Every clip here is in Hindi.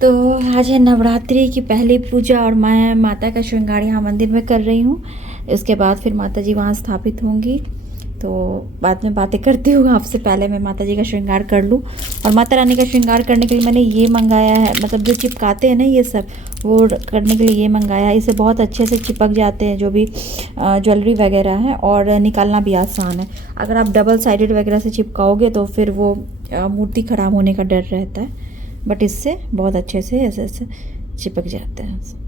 तो आज है नवरात्रि की पहली पूजा और मैं माता का श्रृंगार यहाँ मंदिर में कर रही हूँ। इसके बाद फिर माता जी वहाँ स्थापित होंगी, तो बाद में बातें करती हूँ आपसे। पहले मैं माता जी का श्रृंगार कर लूँ। और माता रानी का श्रृंगार करने के लिए मैंने ये मंगाया है, मतलब जो चिपकाते हैं ना ये सब, वो करने के लिए ये मंगाया है। इसे बहुत अच्छे से चिपक जाते हैं जो भी ज्वेलरी वगैरह है, और निकालना भी आसान है। अगर आप डबल साइडेड वगैरह से चिपकाओगे तो फिर वो मूर्ति ख़राब होने का डर रहता है, बट इससे बहुत अच्छे से ऐसे ऐसे चिपक जाते हैं।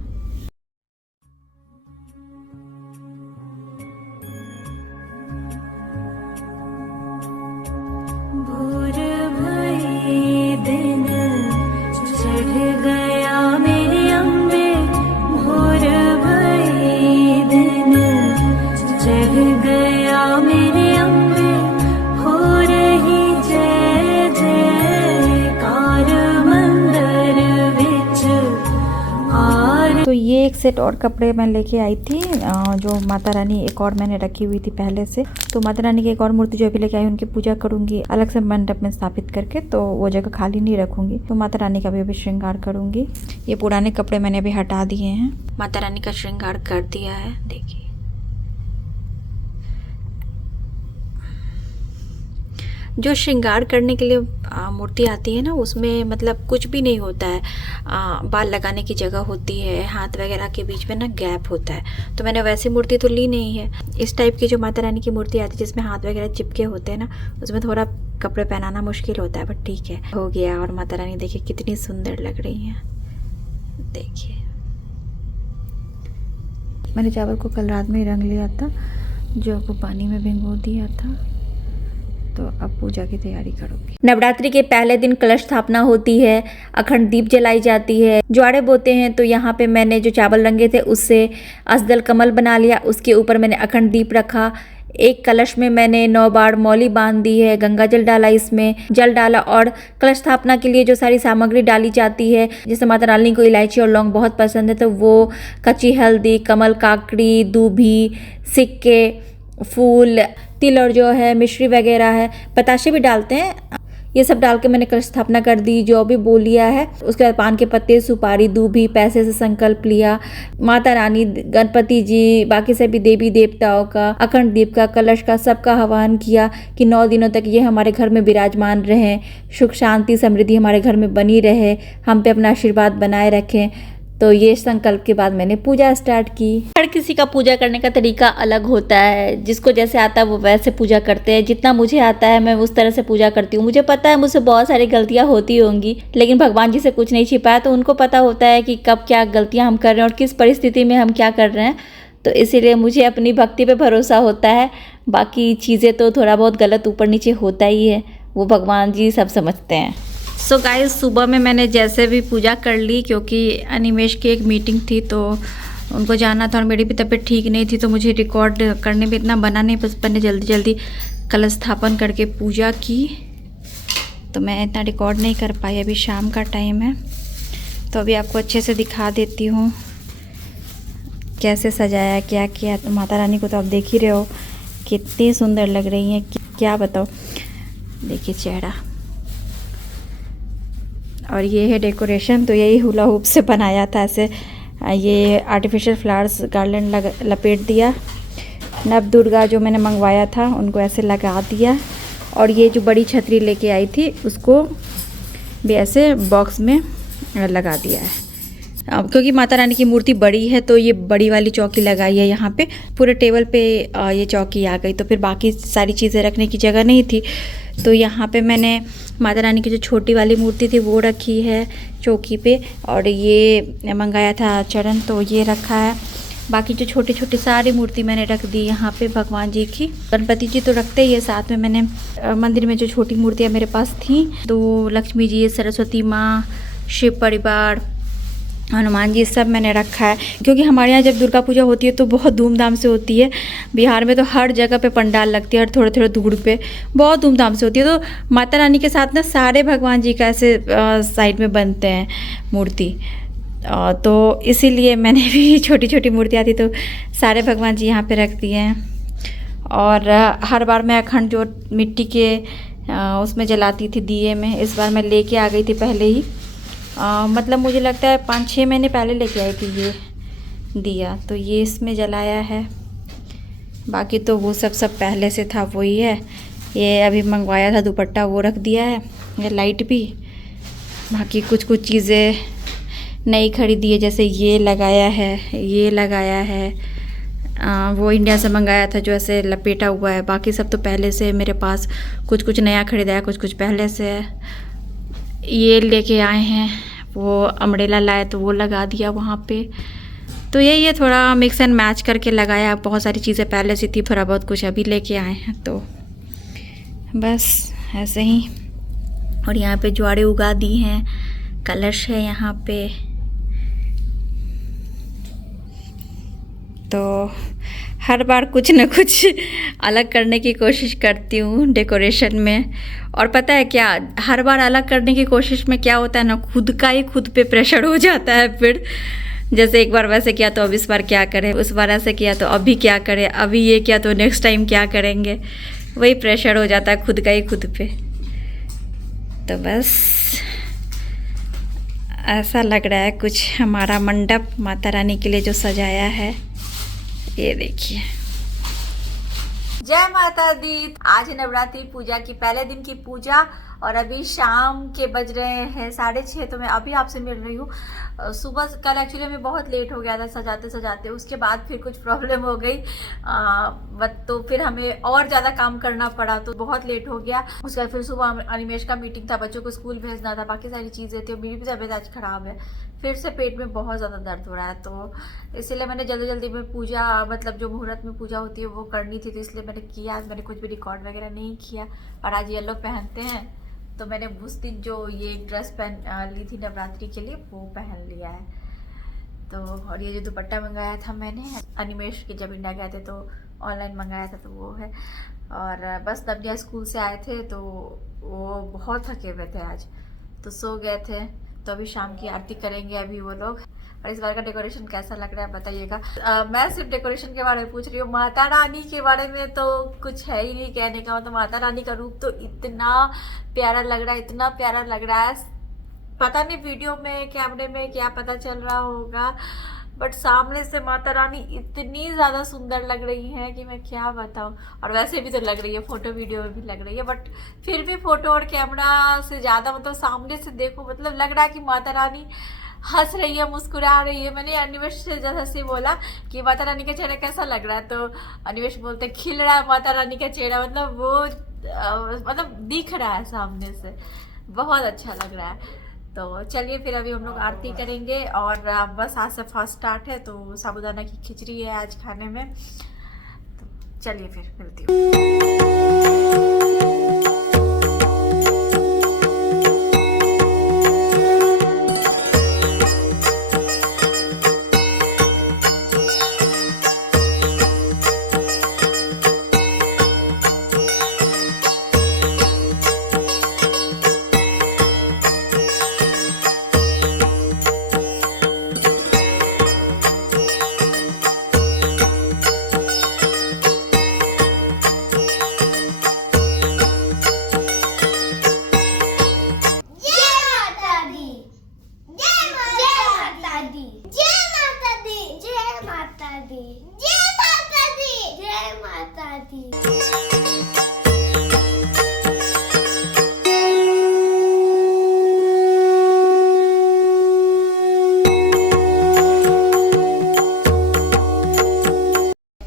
तो ये एक सेट और कपड़े मैं लेके आई थी, जो माता रानी एक और मैंने रखी हुई थी पहले से। तो माता रानी की एक और मूर्ति जो अभी लेके आई, उनकी पूजा करूंगी अलग से मंडप में स्थापित करके, तो वो जगह खाली नहीं रखूंगी। तो माता रानी का भी अभी श्रृंगार करूंगी। ये पुराने कपड़े मैंने अभी हटा दिए हैं। माता रानी का श्रृंगार कर दिया है, देखिए। जो श्रृंगार करने के लिए मूर्ति आती है ना, उसमें मतलब कुछ भी नहीं होता है। बाल लगाने की जगह होती है, हाथ वगैरह के बीच में ना गैप होता है। तो मैंने वैसी मूर्ति तो ली नहीं है। इस टाइप की जो माता रानी की मूर्ति आती है जिसमें हाथ वगैरह चिपके होते हैं ना, उसमें थोड़ा कपड़े पहनाना मुश्किल होता है, बट ठीक है, हो गया। और माता रानी देखिए कितनी सुंदर लग रही हैं, देखिए। मैंने चावल को कल रात में ही रंग लिया था, जो को पानी में भिगो दिया था। तो अब पूजा की तैयारी करूँगी। नवरात्रि के पहले दिन कलश स्थापना होती है, अखंड दीप जलाई जाती है, ज्वाड़े बोते हैं। तो यहाँ पे मैंने जो चावल रंगे थे उससे अष्टदल कमल बना लिया, उसके ऊपर मैंने अखंड दीप रखा। एक कलश में मैंने 9 बार मौली बांध दी है, गंगा जल डाला, इसमें जल डाला। और कलश स्थापना के लिए जो सारी सामग्री डाली जाती है, जैसे माता रानी को इलायची और लौंग बहुत पसंद है, तो वो कच्ची हल्दी, कमल काकड़ी, दूभी, सिक्के, फूल, तिल और जो है मिश्री वगैरह है, बताशे भी डालते हैं। ये सब डाल के मैंने कलश स्थापना कर दी, जो भी बोल लिया है। उसके बाद पान के पत्ते, सुपारी, दूभी, पैसे से संकल्प लिया। माता रानी, गणपति जी, बाकी सभी देवी देवताओं का, अखंड दीप का, कलश का, सबका आह्वान किया कि 9 दिनों तक ये हमारे घर में विराजमान रहें, सुख शांति समृद्धि हमारे घर में बनी रहे, हम पे अपना आशीर्वाद बनाए रखें। तो ये संकल्प के बाद मैंने पूजा स्टार्ट की। हर किसी का पूजा करने का तरीका अलग होता है, जिसको जैसे आता है वो वैसे पूजा करते हैं। जितना मुझे आता है मैं उस तरह से पूजा करती हूँ। मुझे पता है मुझसे बहुत सारी गलतियाँ होती होंगी, लेकिन भगवान जी से कुछ नहीं छिपा है, तो उनको पता होता है कि कब क्या गलतियाँ हम कर रहे हैं और किस परिस्थिति में हम क्या कर रहे हैं। तो इसीलिए मुझे अपनी भक्ति पे भरोसा होता है। बाकी चीज़ें तो थोड़ा बहुत गलत ऊपर नीचे होता ही है, वो भगवान जी सब समझते हैं। सो गाइस, सुबह में मैंने जैसे भी पूजा कर ली, क्योंकि अनिमेश की एक मीटिंग थी तो उनको जाना था और मेरी भी तबीयत ठीक नहीं थी, तो मुझे रिकॉर्ड करने में इतना बना नहीं, बस मैंने जल्दी जल्दी कलश स्थापन करके पूजा की। तो मैं इतना रिकॉर्ड नहीं कर पाई। अभी शाम का टाइम है, तो अभी आपको अच्छे से दिखा देती हूँ कैसे सजाया, क्या किया। तो माता रानी को तो आप देख ही रहे हो कितनी सुंदर लग रही हैं, क्या बताओ। देखिए चेहरा, और ये है डेकोरेशन। तो यही हुला हुप से बनाया था ऐसे। ये आर्टिफिशियल फ्लावर्स गार्लैंड लपेट दिया। नव दुर्गा जो मैंने मंगवाया था उनको ऐसे लगा दिया। और ये जो बड़ी छतरी लेके आई थी उसको भी ऐसे बॉक्स में लगा दिया है। क्योंकि माता रानी की मूर्ति बड़ी है तो ये बड़ी वाली चौकी लगाई है। यहाँ पे पूरे टेबल पे ये चौकी आ गई, तो फिर बाकी सारी चीज़ें रखने की जगह नहीं थी। तो यहाँ पे मैंने माता रानी की जो छोटी वाली मूर्ति थी वो रखी है चौकी पे, और ये मंगाया था चरण, तो ये रखा है। बाकी जो छोटी छोटी सारी मूर्ति मैंने रख दी यहाँ पे भगवान जी की। गणपति जी तो रखते ही है, साथ में मैंने मंदिर में जो छोटी मूर्तियाँ मेरे पास थी, तो लक्ष्मी जी, सरस्वती माँ, शिव परिवार, हनुमान जी, सब मैंने रखा है। क्योंकि हमारे यहाँ जब दुर्गा पूजा होती है तो बहुत धूमधाम से होती है। बिहार में तो हर जगह पे पंडाल लगती है, हर थोड़े थोड़े दूर पे बहुत धूमधाम से होती है। तो माता रानी के साथ ना सारे भगवान जी का ऐसे साइड में बनते हैं मूर्ति। तो इसीलिए मैंने भी छोटी छोटी मूर्तियाँ थी तो सारे भगवान जी यहाँ पे रख दिए हैं। और हर बार मैं अखंड जोत मिट्टी के उसमें जलाती थी दिए में। इस बार मैं लेके आ गई थी पहले ही, मतलब मुझे लगता है 5-6 महीने पहले लेके आई थी ये दिया, तो ये इसमें जलाया है। बाकी तो वो सब पहले से था वही है। ये अभी मंगवाया था दुपट्टा, वो रख दिया है। ये लाइट भी, बाकी कुछ चीज़ें नई खरीदी है, जैसे ये लगाया है, ये लगाया है। वो इंडिया से मंगाया था जो ऐसे लपेटा हुआ है। बाकी सब तो पहले से मेरे पास, कुछ नया खरीदा है, कुछ पहले से है। ये लेके आए हैं, वो अम्ब्रेला लाए तो वो लगा दिया वहाँ पे। तो ये थोड़ा मिक्स एंड मैच करके लगाया। बहुत सारी चीज़ें पहले से थी, थोड़ा बहुत कुछ अभी लेके आए हैं, तो बस ऐसे ही। और यहाँ पे ज्वारे उगा दी हैं, कलश है यहाँ पे। तो हर बार कुछ न कुछ अलग करने की कोशिश करती हूँ डेकोरेशन में। और पता है क्या, हर बार अलग करने की कोशिश में क्या होता है ना, खुद पे प्रेशर हो जाता है। फिर जैसे एक बार वैसे किया तो अब इस बार क्या करें, उस बार ऐसे किया तो अभी क्या करें, अभी ये किया तो नेक्स्ट टाइम क्या करेंगे, वही प्रेशर हो जाता है खुद पे। तो बस ऐसा लग रहा है कुछ हमारा मंडप माता रानी के लिए जो सजाया है। ये देखिए। जय माता दी। आज है नवरात्रि पूजा की पहले दिन की पूजा और अभी शाम के बज रहे हैं 6:30। तो मैं अभी आपसे मिल रही हूँ। सुबह कल एक्चुअली में बहुत लेट हो गया था सजाते। उसके बाद फिर कुछ प्रॉब्लम हो गई, तो फिर हमें और ज़्यादा काम करना पड़ा, तो बहुत लेट हो गया। उसके बाद फिर सुबह अनिमेश का मीटिंग था, बच्चों को स्कूल भेजना था, बाकी सारी चीज़ें थी। मेरी भी तबीयत आज खराब है, फिर से पेट में बहुत ज़्यादा दर्द हो रहा है, तो इसलिए मैंने जल्दी में पूजा, मतलब जो मुहूर्त में पूजा होती है वो करनी थी, तो इसलिए मैंने किया। आज मैंने कुछ भी रिकॉर्ड वगैरह नहीं किया। और आज येलो पहनते हैं, तो मैंने उस दिन जो ये ड्रेस पहन ली थी नवरात्रि के लिए, वो पहन लिया है। तो और ये जो दुपट्टा मंगाया था मैंने अनिमेश के, जब इंडिया गए थे तो ऑनलाइन मंगाया था, तो वो है। और बस नव्या स्कूल से आए थे तो वो बहुत थके हुए थे आज, तो सो गए थे। तो अभी शाम की आरती करेंगे अभी वो लोग। और इस बार का डेकोरेशन कैसा लग रहा है बताइएगा। मैं सिर्फ डेकोरेशन के बारे में पूछ रही हूँ, माता रानी के बारे में तो कुछ है ही नहीं कहने का। मतलब माता रानी का रूप तो इतना प्यारा लग रहा है, इतना प्यारा लग रहा है। पता नहीं वीडियो में, कैमरे में क्या पता चल रहा होगा, बट सामने से माता रानी इतनी ज़्यादा सुंदर लग रही है कि मैं क्या बताऊँ। और वैसे भी तो लग रही है, फोटो वीडियो में भी लग रही है, बट फिर भी फोटो और कैमरा से ज़्यादा, मतलब सामने से देखो, मतलब लग रहा है कि माता रानी हंस रही है, मुस्कुरा रही है। मैंने अनिमेश से जैसे बोला कि माता रानी का चेहरा कैसा लग रहा है, तो अनिमेश बोलते खिल रहा है माता रानी का चेहरा, मतलब वो मतलब दिख रहा है सामने से, बहुत अच्छा लग रहा है। तो चलिए फिर अभी हम लोग आरती करेंगे। और बस आज से फर्स्ट स्टार्ट है, तो साबूदाना की खिचड़ी है आज खाने में। तो चलिए फिर मिलती हूँ।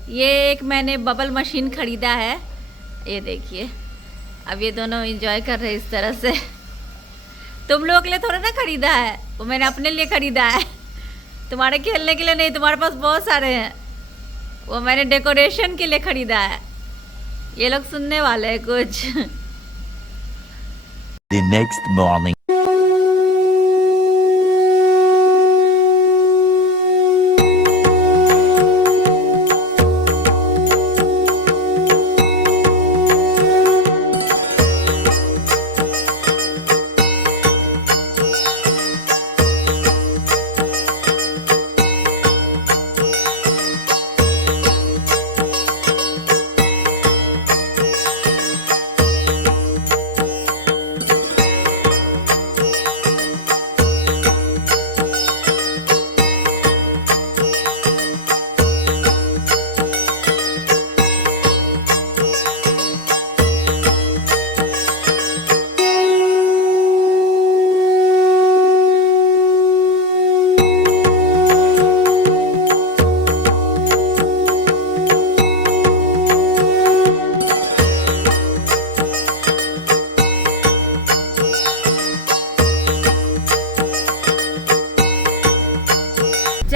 ये एक मैंने बबल मशीन खरीदा है, ये देखिए। अब ये दोनों एंजॉय कर रहे हैं इस तरह से। तुम लोगों के लिए थोड़ा ना खरीदा है, वो मैंने अपने लिए खरीदा है, तुम्हारे खेलने के लिए नहीं। तुम्हारे पास बहुत सारे हैं, वो मैंने डेकोरेशन के लिए खरीदा है। ये लोग सुनने वाले हैं कुछ। The next morning.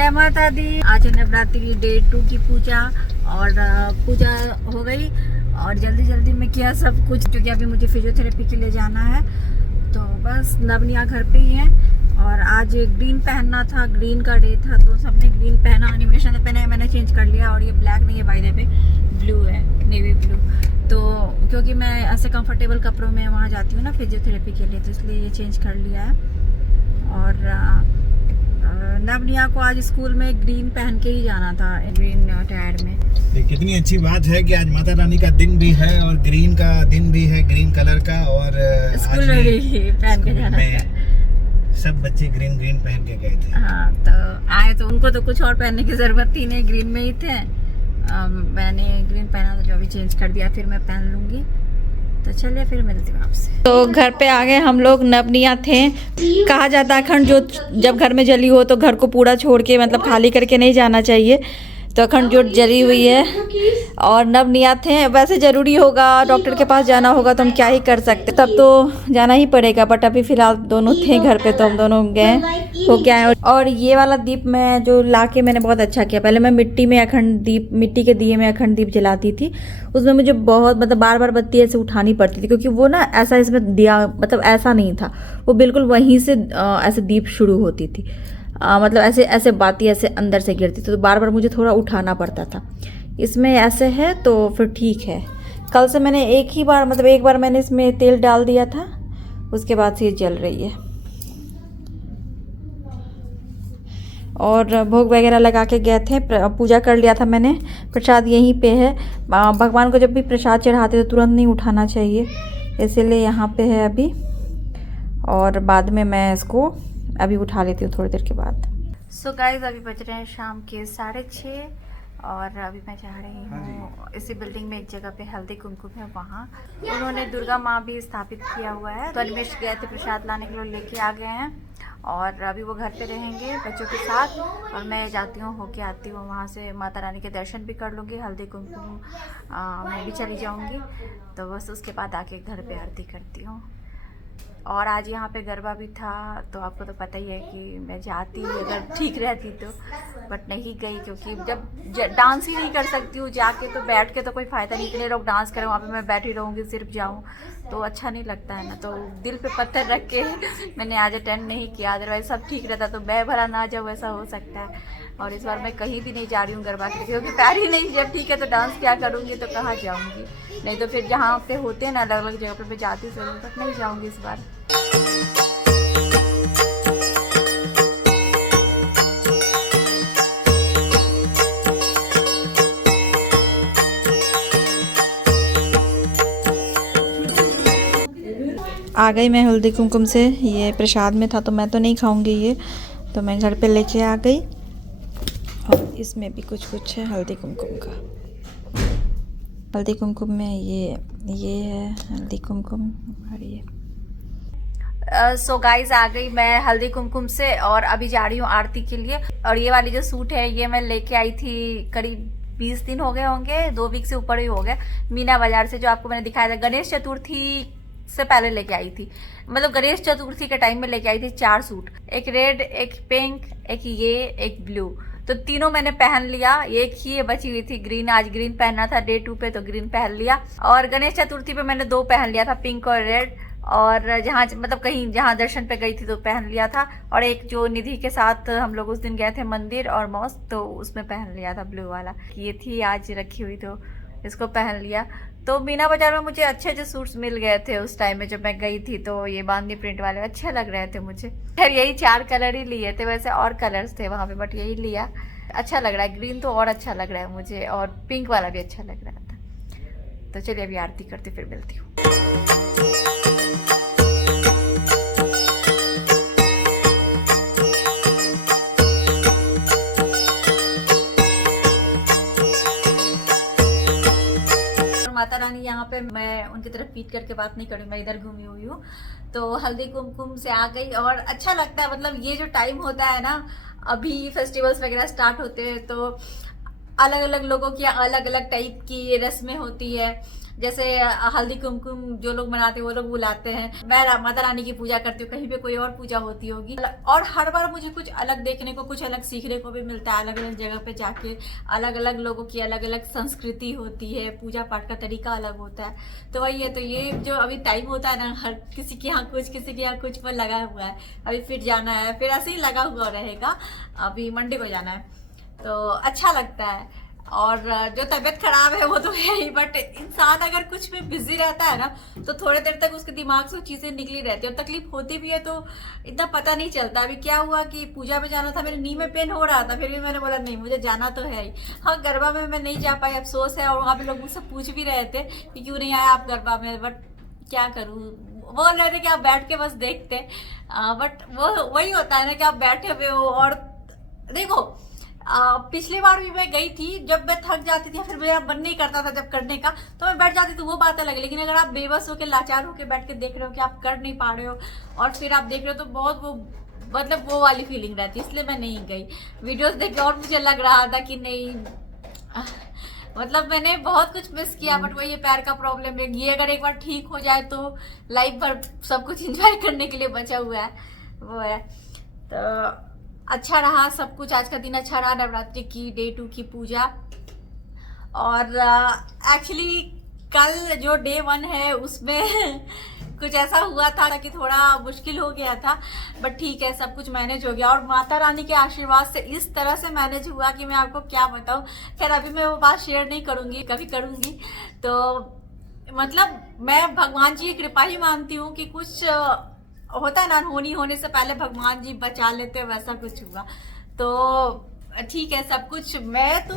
जय माता दी। आज है नवरात्रि डे 2 की पूजा और पूजा हो गई और जल्दी जल्दी में किया सब कुछ, क्योंकि अभी मुझे फिजियोथेरेपी के लिए जाना है। तो बस नवनिया घर पे ही है और आज ग्रीन पहनना था, ग्रीन का डे था तो सबने ग्रीन पहना। एनिमेशन तो पहना है, मैंने चेंज कर लिया और ये ब्लैक नहीं है बाय द वे, ब्लू है, नेवी ब्लू। तो क्योंकि मैं ऐसे कंफर्टेबल कपड़ों में वहाँ जाती हूँ ना फिजियोथेरेपी के लिए, तो इसलिए ये चेंज कर लिया है। और नवनिया को आज स्कूल में ग्रीन पहन के ही जाना था, ग्रीन टायर में। ये कितनी अच्छी बात है कि आज माता रानी का दिन भी है और ग्रीन का दिन भी है, ग्रीन कलर का। और स्कूल में भी पहन के जाना था। सब बच्चे ग्रीन ग्रीन पहन के गए थे। हाँ, तो आए तो उनको तो कुछ और पहनने की जरूरत थी नहीं, ग्रीन में ही थे। मैंने ग्रीन पहना था जो अभी चेंज कर दिया, फिर मैं पहन लूंगी। तो चलिए फिर मिलती हूँ आपसे। तो घर पे आ गए हम लोग। नवनिया थे, कहा जाता है अखंड ज्योत जब घर में जली हो तो घर को पूरा छोड़ के मतलब खाली करके नहीं जाना चाहिए। तो अखंड ज्योत जली हुई है और नवनिया थे। वैसे ज़रूरी होगा, डॉक्टर के पास जाना होगा तो हम क्या ही कर सकते, तब तो जाना ही पड़ेगा। बट अभी फ़िलहाल दोनों थे घर पे तो हम दोनों गए हो के आए। और ये वाला दीप मैं जो लाके मैंने बहुत अच्छा किया। पहले मैं मिट्टी में अखंड दीप, मिट्टी के दिए में अखंड दीप जलाती थी। उसमें मुझे बहुत मतलब बार बार बत्ती ऐसे उठानी पड़ती थी, क्योंकि वो ना ऐसा इसमें दिया मतलब ऐसा नहीं था, वो बिल्कुल वहीं से ऐसे दीप शुरू होती थी। मतलब ऐसे ऐसे बाती ऐसे अंदर से गिरती थी, तो बार बार मुझे थोड़ा उठाना पड़ता था। इसमें ऐसे है तो फिर ठीक है। कल से मैंने एक बार मैंने इसमें तेल डाल दिया था, उसके बाद से ये जल रही है। और भोग वगैरह लगा के गए थे, पूजा कर लिया था मैंने। प्रसाद यहीं पे है। भगवान को जब भी प्रसाद चढ़ाते तो तुरंत नहीं उठाना चाहिए, इसीलिए यहाँ पे है अभी। और बाद में मैं इसको अभी उठा लेती हूँ थोड़ी देर के बाद। सो गाइस, अभी बज रहे हैं शाम के 6:30 और अभी मैं जा रही हूँ इसी बिल्डिंग में एक जगह पे हल्दी कुमकुम है, वहाँ उन्होंने दुर्गा माँ भी स्थापित किया हुआ है। तो अनिमेश गए थे प्रसाद लाने के लिए, लेके आ गए हैं और अभी वो घर पे रहेंगे बच्चों के साथ और मैं जाती हूँ, होके आती हूँ वहाँ से। माता रानी के दर्शन भी कर लूँगी, हल्दी कुमकुम मैं भी चली जाऊँगी। तो बस उसके बाद आके घर पे आरती करती हूँ। और आज यहाँ पे गरबा भी था, तो आपको तो पता ही है कि मैं जाती अगर ठीक रहती तो, बट नहीं गई क्योंकि जब डांस ही नहीं कर सकती हूँ जाके, तो बैठ के तो कोई फ़ायदा नहीं। इतने लोग डांस करें, वहाँ पे मैं बैठी रहूँगी सिर्फ जाऊँ तो अच्छा नहीं लगता है ना। तो दिल पे पत्थर रख के मैंने आज अटेंड नहीं किया, अदरवाइज सब ठीक रहता। तो मैं भला ना जाऊँ, ऐसा हो सकता है। और इस बार मैं कहीं भी नहीं जा रही हूँ गरबा के लिए, क्योंकि पैर ही नहीं जब ठीक है तो डांस क्या करूँगी, तो कहाँ जाऊँगी। नहीं तो फिर जहाँ पे होते हैं ना अलग अलग जगह पे मैं जाती ज़रूर, तक नहीं जाऊँगी इस बार। आ गई मैं हल्दी कुमकुम से। ये प्रसाद में था तो मैं तो नहीं खाऊंगी ये, तो मैं घर पे लेके आ गई। और इसमें भी कुछ है हल्दी कुमकुम का। हल्दी कुमकुम में ये है हल्दी कुमकुम और ये। सो गाइज, आ गई मैं हल्दी कुमकुम से और अभी जा रही हूँ आरती के लिए। और ये वाली जो सूट है ये मैं लेके आई थी, करीब 20 दिन हो गए होंगे, 2 वीक से ऊपर ही हो गए, मीना बाजार से, जो आपको मैंने दिखाया था। गणेश चतुर्थी से पहले लेके आई थी, मतलब गणेश चतुर्थी के टाइम में लेके आई थी 4 सूट, एक रेड, एक पिंक, एक ये, एक ब्लू। तो तीनों मैंने पहन लिया, एक ही बची हुई थी ग्रीन। आज ग्रीन पहनना था डे 2 पे, तो ग्रीन पहन लिया। और गणेश चतुर्थी पे मैंने 2 पहन लिया था, पिंक और रेड। और जहाँ मतलब कहीं जहाँ दर्शन पे गई थी तो पहन लिया था। और एक जो निधि के साथ हम लोग उस दिन गए थे मंदिर और मॉस्क, तो उसमें पहन लिया था ब्लू वाला। ये थी आज रखी हुई तो इसको पहन लिया। तो मीना बाजार में मुझे अच्छे अच्छे सूट्स मिल गए थे उस टाइम में जब मैं गई थी, तो ये बांधनी प्रिंट वाले अच्छे लग रहे थे मुझे। खैर यही 4 कलर ही लिए थे, वैसे और कलर्स थे वहाँ पे, बट यही लिया। अच्छा लग रहा है, ग्रीन तो और अच्छा लग रहा है मुझे, और पिंक वाला भी अच्छा लग रहा था। तो चलिए अभी आरती करते फिर मिलती हूँ। माता रानी यहाँ पे, मैं उनकी तरफ पीट करके बात नहीं करूँ, मैं इधर घूमी हुई हूँ। तो हल्दी कुमकुम से आ गई और अच्छा लगता है। मतलब ये जो टाइम होता है ना, अभी फेस्टिवल्स वगैरह स्टार्ट होते हैं तो अलग अलग लोगों की अलग अलग टाइप की रस्में होती है। जैसे हल्दी कुमकुम जो लोग मनाते हैं वो लोग बुलाते हैं। मैं माता रानी की पूजा करती हूँ, कहीं पे कोई और पूजा होती होगी। और हर बार मुझे कुछ अलग देखने को, कुछ अलग सीखने को भी मिलता है। अलग अलग जगह पे जाके अलग अलग लोगों की अलग अलग संस्कृति होती है, पूजा पाठ का तरीका अलग होता है। तो वही है, तो ये जो अभी टाइम होता है ना, हर किसी के यहाँ कुछ, किसी के यहाँ कुछ पर लगा हुआ है। अभी फिर जाना है, फिर ऐसे ही लगा हुआ रहेगा। अभी मंडे को जाना है, तो अच्छा लगता है। और जो तबीयत खराब है वो तो है ही, बट इंसान अगर कुछ में बिजी रहता है ना, तो थोड़ी देर तक उसके दिमाग से चीजें निकली रहती है और तकलीफ होती भी है तो इतना पता नहीं चलता। अभी क्या हुआ कि पूजा में जाना था, मेरे नी में पेन हो रहा था, फिर भी मैंने बोला नहीं, मुझे जाना तो है ही। हाँ, गरबा में मैं नहीं जा पाई, अफसोस है। और वहाँ पे लोग मुझसे पूछ भी रहे थे कि क्यों नहीं आया आप गरबा में, बट क्या करूँ, बोल रहे थे कि आप बैठ के बस देखते। बट वो वही होता है ना कि आप बैठे हुए हो। और देखो, पिछली बार भी मैं गई थी, जब मैं थक जाती थी, फिर मेरा मन नहीं करता था जब करने का, तो मैं बैठ जाती थी, वो बात अलग। लेकिन अगर आप बेबस होकर, लाचार होकर बैठ के देख रहे हो कि आप कर नहीं पा रहे हो और फिर आप देख रहे हो, तो बहुत वो मतलब वो वाली फीलिंग रहती है। इसलिए मैं नहीं गई। वीडियोस देख के और मुझे लग रहा था कि नहीं, मतलब मैंने बहुत कुछ मिस किया। बट वही पैर का प्रॉब्लम है, ये अगर एक बार ठीक हो जाए तो लाइफ भर सब कुछ एंजॉय करने के लिए बचा हुआ है, वो है। तो अच्छा रहा सब कुछ, आज का दिन अच्छा रहा। नवरात्रि की डे 2 की पूजा। और एक्चुअली कल जो डे 1 है उसमें कुछ ऐसा हुआ था कि थोड़ा मुश्किल हो गया था, बट ठीक है, सब कुछ मैनेज हो गया। और माता रानी के आशीर्वाद से इस तरह से मैनेज हुआ कि मैं आपको क्या बताऊं। खैर अभी मैं वो बात शेयर नहीं करूंगी, कभी करूंगी। तो मतलब मैं भगवान जी की कृपा ही मानती हूँ कि कुछ होता है ना, अनहोनी होने से पहले भगवान जी बचा लेते, वैसा कुछ हुआ। तो ठीक है सब कुछ। मैं तो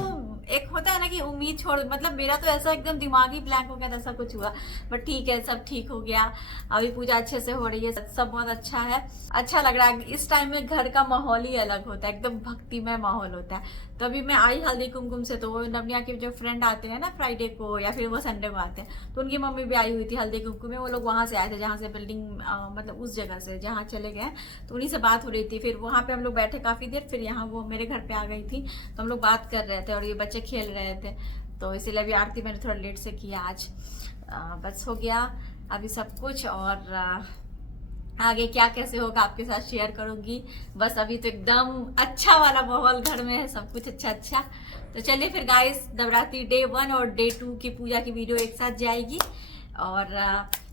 एक होता है ना कि उम्मीद छोड़, मतलब मेरा तो ऐसा एकदम दिमाग ही ब्लैंक हो गया था, ऐसा कुछ हुआ। बट ठीक है, सब ठीक हो गया। अभी पूजा अच्छे से हो रही है, सब बहुत अच्छा है, अच्छा लग रहा है। इस टाइम में घर का माहौल ही अलग होता है, एकदम भक्तिमय माहौल होता है। तो अभी मैं आई हल्दी कुमकुम से, तो वो नवनिया के जो फ्रेंड आते हैं ना फ्राइडे को या फिर वो संडे को आते हैं, तो उनकी मम्मी भी आई हुई थी हल्दी कुमकुम में। वो लोग वहां से आए थे जहाँ से बिल्डिंग, मतलब उस जगह से जहाँ चले गए, तो उन्हीं से बात हो रही थी। फिर वहां पे हम लोग बैठे काफी देर, फिर यहाँ वो मेरे घर पे आ गई थी, तो हम लोग बात कर रहे थे और ये बच्चे खेल रहे थे। तो इसीलिए भी आरती मैंने थोड़ा लेट से किया आज। बस हो गया अभी सब कुछ। और आगे क्या कैसे होगा आपके साथ शेयर करूंगी। बस अभी तो एकदम अच्छा वाला माहौल घर में है, सब कुछ अच्छा अच्छा। तो चलिए फिर गाइस, नवरात्रि डे 1 और डे 2 की पूजा की वीडियो एक साथ जाएगी। और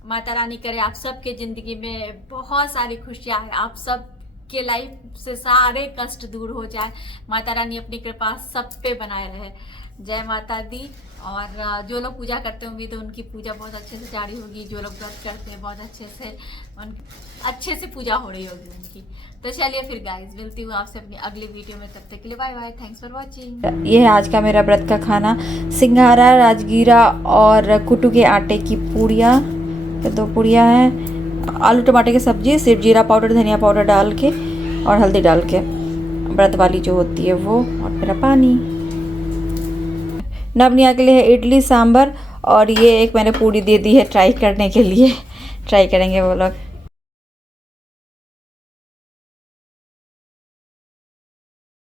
माता रानी करे आप सबके जिंदगी में बहुत सारी खुशियां है, आप सब के लाइफ से सारे कष्ट दूर हो जाए, माता रानी अपनी कृपा सब पे बनाए रहे। जय माता दी। और जो लोग पूजा करते होंगे तो उनकी पूजा बहुत अच्छे से जारी होगी। जो लोग व्रत करते हैं बहुत अच्छे से पूजा हो रही होगी उनकी। तो चलिए फिर गाइस, मिलती हूँ आपसे अपनी अगली वीडियो में, तब तक के लिए bye bye, thanks for watching. ये है आज का मेरा व्रत का खाना, सिंघारा, राजगीरा और कुट्टू के आटे की पूड़ियाँ, 2 पूड़ियाँ हैं, आलू टमाटर की सब्जी, सिर्फ जीरा पाउडर धनिया पाउडर डाल के और हल्दी डाल के, व्रत वाली जो होती है वो, और मेरा पानी। नवनिया के लिए है इडली सांभर, और ये एक मैंने पूड़ी दे दी है ट्राई करने के लिए, ट्राई करेंगे वो लोग।